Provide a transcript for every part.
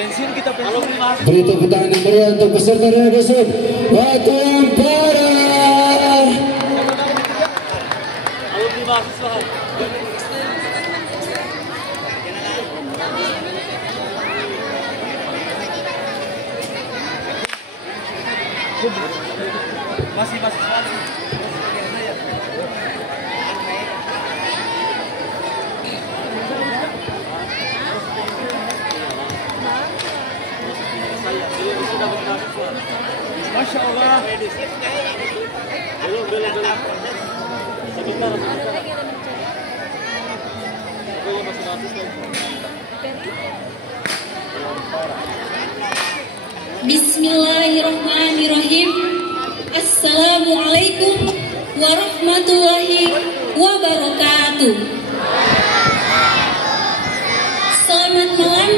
Pensiun kita pensiun. Beri tepuk tangan yang meriah untuk peserta dari dusun Watu Ampara. Alumni mahasiswa. Masih Masya Allah. Sebentar. Bismillahirrahmanirrahim. Assalamualaikum warahmatullahi wabarakatuh. Selamat malam,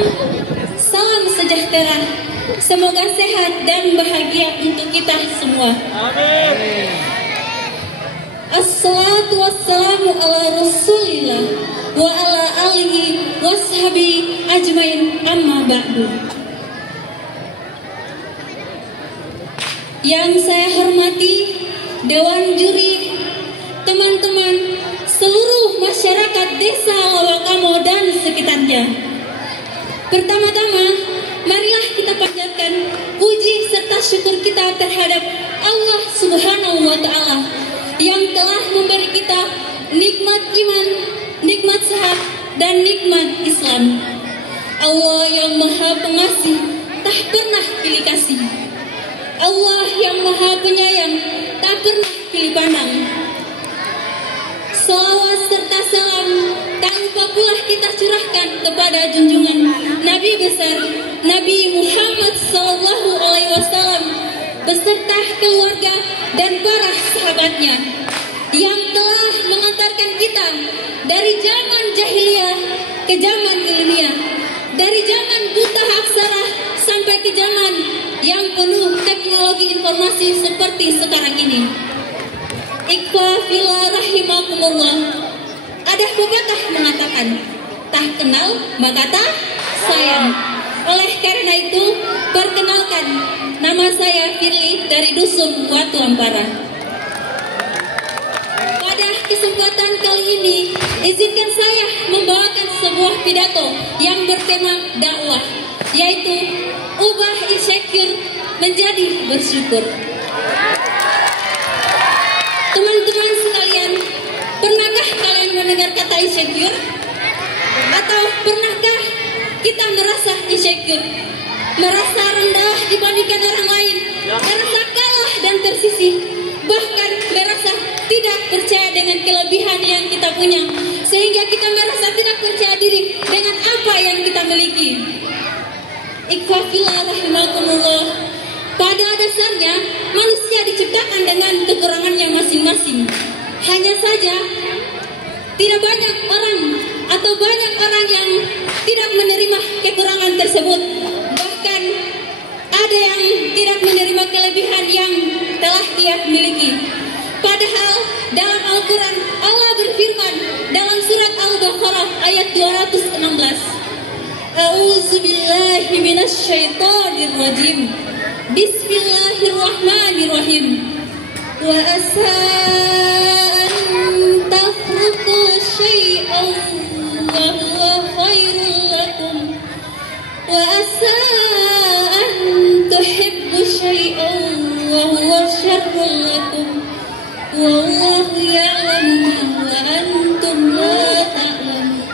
salam sejahtera. Semoga sehat dan bahagia untuk kita semua. Amin. Assalatu wassalamu ala rasulillah wa ala alihi washabi ajmain, amma ba'du. Yang saya hormati Dewan Juri, teman-teman seluruh masyarakat Desa Lawakamo dan sekitarnya. Pertama-tama, marilah kita panjatkan puji serta syukur kita terhadap Allah Subhanahu wa Ta'ala yang telah memberi kita nikmat iman, nikmat sehat, dan nikmat Islam. Allah yang Maha Pengasih, tak pernah pilih kasih. Allah yang Maha Penyayang, tak pernah pilih pandang. Salawat serta salam tak lupa pula kita curahkan kepada junjungan Nabi besar Nabi Muhammad SAW beserta keluarga dan para sahabatnya yang telah mengantarkan kita dari zaman jahiliyah ke zaman ilmiah, dari zaman buta aksara sampai ke zaman yang penuh teknologi informasi seperti sekarang ini. Ikhwa fillah rahimakumullah. Ada pepatah mengatakan, tak kenal maka tak sayang. Oleh karena itu, perkenalkan, nama saya Firly dari Dusun Watu Ampara. Pada kesempatan kali ini, izinkan saya membawakan sebuah pidato yang bertema dakwah, yaitu ubah insecure menjadi bersyukur. Teman-teman sekalian, pernahkah kalian mendengar kata insecure? Atau pernahkah kita merasa insecure, merasa rendah dibandingkan orang lain, merasa kalah dan tersisih, bahkan merasa tidak percaya dengan kelebihan yang kita punya, sehingga kita merasa tidak percaya diri dengan apa yang kita miliki. Ikhwa fillah rahimakumullah. Pada dasarnya, manusia diciptakan dengan kekurangannya masing-masing. Hanya saja, tidak banyak orang atau banyak orang yang tidak menerima kekurangan tersebut. Bahkan, ada yang tidak menerima kelebihan yang telah ia miliki. Padahal, dalam Al-Quran, Allah berfirman dalam surat Al-Baqarah ayat 216. A'udzubillahi minasyaitonirrajim. Bismillahirrahmanirrahim. Wa asa an takhluqu syai'an wa huwa khairul lakum wa asa an tuhibbu syai'an wa huwa syarrul lakum wallahu ya'lamu wa antum la ta'lamun.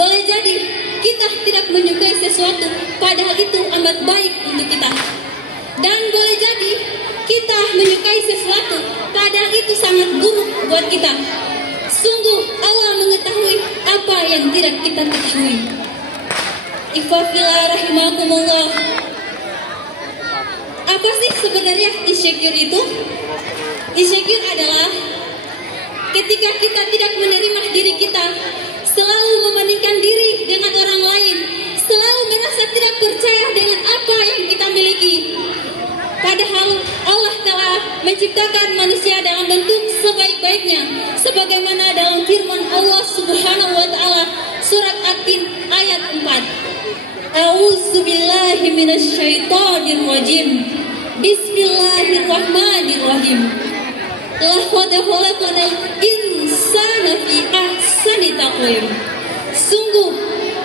Boleh jadi kita tidak menyukai sesuatu padahal itu amat baik untuk kita. Dan boleh jadi kita menyukai sesuatu padahal itu sangat buruk buat kita. Sungguh Allah mengetahui apa yang tidak kita ketahui. Ikhwa fillah rahimakumullah. Apa sih sebenarnya insecure itu? Insecure adalah ketika kita tidak menerima diri kita, selalu membandingkan diri dengan orang lain, selalu merasa tidak percaya dengan apa yang kita miliki. Padahal Allah telah menciptakan manusia dalam bentuk sebaik-baiknya, sebagaimana dalam firman Allah Subhanahu wa Ta'ala surat At-Tin ayat 4. A'udzubillahi minasyaitonirrajim. Bismillahirrahmanirrahim. Laqad khalaqnal insana fi ahsani taqwim. Sungguh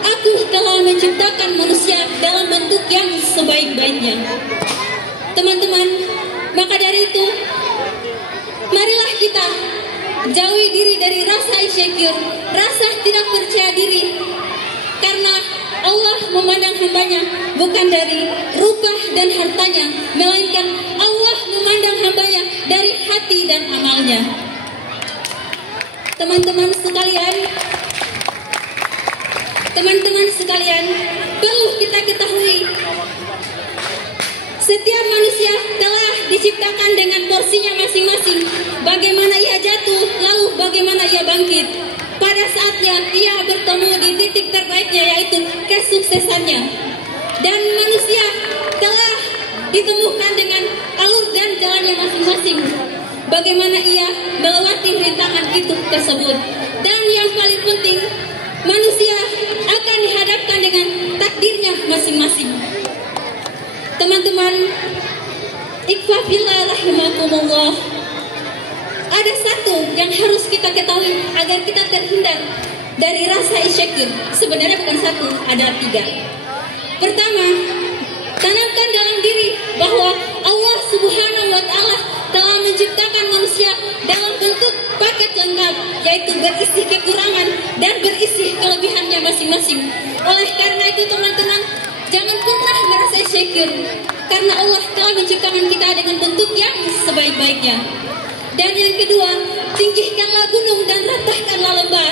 aku telah menciptakan manusia dalam bentuk yang sebaik-baiknya. Teman-teman, maka dari itu marilah kita jauhi diri dari rasa insecure, rasa tidak percaya diri. Karena Allah memandang hambanya bukan dari rupa dan hartanya, melainkan Allah memandang hambanya dari hati dan amalnya. Teman-teman sekalian, perlu kita ketahui, setiap manusia telah diciptakan dengan porsinya masing-masing. Bagaimana ia jatuh, lalu bagaimana ia bangkit. Pada saatnya ia bertemu di titik terbaiknya, yaitu kesuksesannya. Dan manusia telah ditemukan dengan alur dan jalannya masing-masing. Bagaimana ia melewati rintangan itu tersebut. Dan yang paling penting, manusia akan dihadapkan dengan takdirnya masing-masing. Teman-teman, ikhwah fillah rahimakumullah, ada satu yang harus kita ketahui agar kita terhindar dari rasa insecure. Sebenarnya bukan satu, ada 3. Pertama, tanamkan dalam diri bahwa Allah Subhanahu wa Ta'ala telah menciptakan manusia dalam bentuk paket lengkap, yaitu berisi kekurangan dan berisi kelebihannya masing-masing. Oleh karena itu teman-teman, jangan pernah merasa insecure, karena Allah telah menciptakan kita dengan bentuk yang sebaik-baiknya. Dan yang kedua, tinggikanlah gunung dan ratakanlah lembah.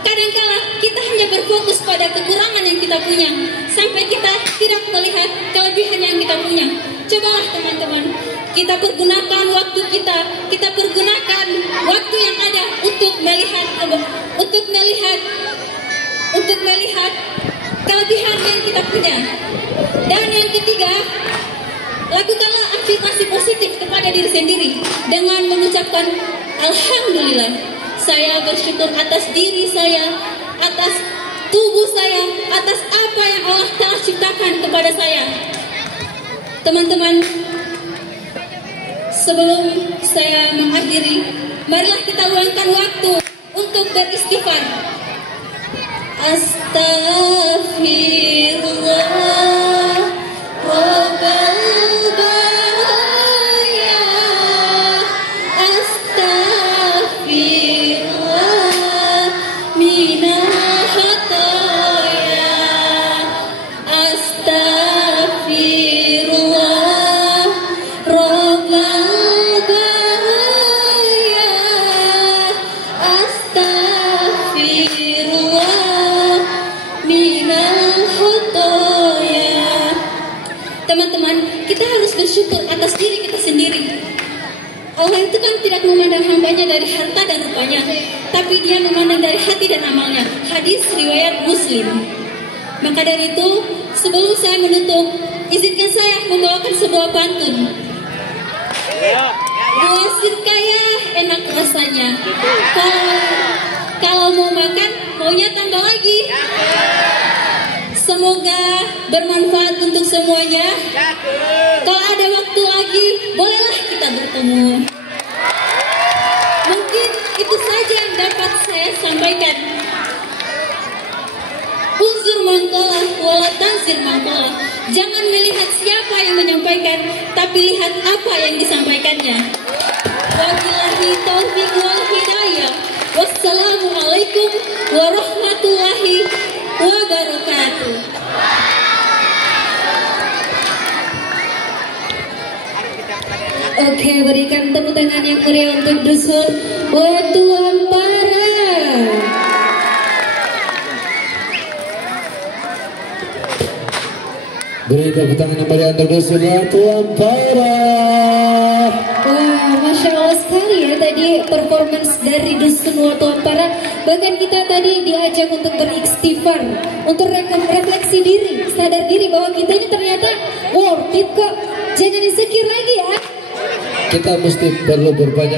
Kadangkala kita hanya berfokus pada kekurangan yang kita punya, sampai kita tidak melihat kelebihan yang kita punya. Cobalah teman-teman, kita pergunakan waktu kita pergunakan waktu yang ada untuk melihat kelebihan yang kita punya. Dan yang ketiga, lakukanlah afirmasi positif kepada diri sendiri dengan mengucapkan Alhamdulillah, saya bersyukur atas diri saya, atas tubuh saya, atas apa yang Allah telah ciptakan kepada saya. Teman-teman, sebelum saya mengakhiri, marilah kita luangkan waktu untuk beristighfar. Astaghfirullah Rabbal baraya, astaghfirullah minal khataya, astaghfirullah Rabbal baraya, astaghfirullah minal khataya. Teman-teman, kita harus bersyukur atas diri kita sendiri. Allah itu kan tidak memandang hambanya dari harta dan rupanya, tapi dia memandang dari hati dan amalnya. Hadis riwayat Muslim. Maka dari itu, sebelum saya menutup, izinkan saya membawakan sebuah pantun. Buah sirkaya enak rasanya. Kalau mau makan, maunya tambah lagi. Semoga bermanfaat untuk semuanya. Kalau ada waktu lagi, bolehlah kita bertemu. Mungkin itu saja yang dapat saya sampaikan. Uzur mangkolah, wala tanzir mangkolah. Jangan melihat siapa yang menyampaikan, tapi lihat apa yang disampaikannya. Wabillahi taufiq wal hidayah. Wassalamualaikum warahmatullahi wabarakatuh. Oke, berikan tepuk tangan yang meriah untuk Dusun Watu Ampara. Beri tepuk tangan yang meriah untuk Dusun Watu Ampara. Wah, Masya Allah sekali ya tadi performance dari Dusun Watu Ampara. Bahkan kita tadi diajak untuk beristighfar, untuk refleksi diri, sadar diri bahwa kita ini ternyata worth it kok. Jangan insecure lagi ya. Kita mesti perlu berbanyak